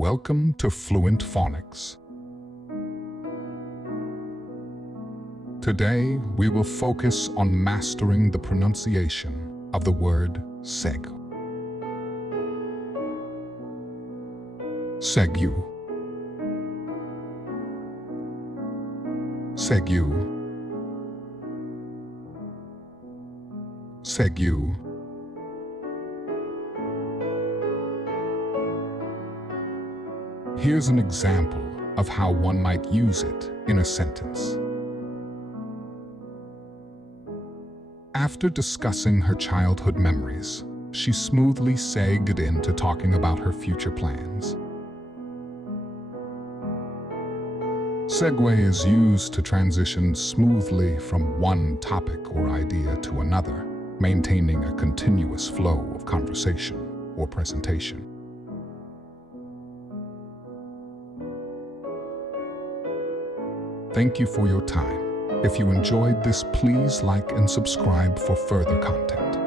Welcome to Fluent Phonics. Today, we will focus on mastering the pronunciation of the word segue. Segue. Segue. Segue. Here's an example of how one might use it in a sentence. After discussing her childhood memories, she smoothly segued into talking about her future plans. Segue is used to transition smoothly from one topic or idea to another, maintaining a continuous flow of conversation or presentation. Thank you for your time. If you enjoyed this, please like and subscribe for further content.